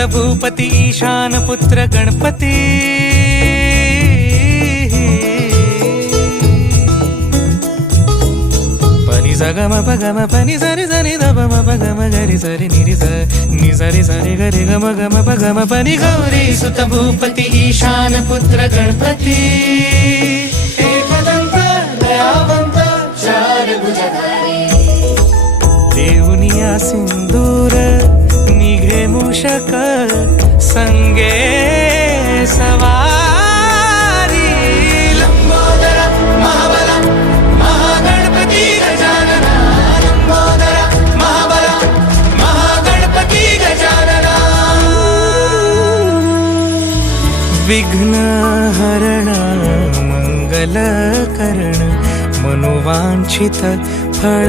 सुत भूपती ईशान पुत्र गणपती पनि सगम पगम पनि सरि सरि दपम पगम गरि सरि निरि स नि सरि सरि गरि गम गम पगम पनि गौरी सुत भूपती ईशान पुत्र गणपती एकदंत दयावंत चार भुजधारी देवनिया सिंदूर निघे मूषक संगे सवारी लंबोदर महाबला महागणपती गजानना लंबोदर महाबला महागणपती गजानना विघ्न हरण मंगल करण मनोवांछित फळ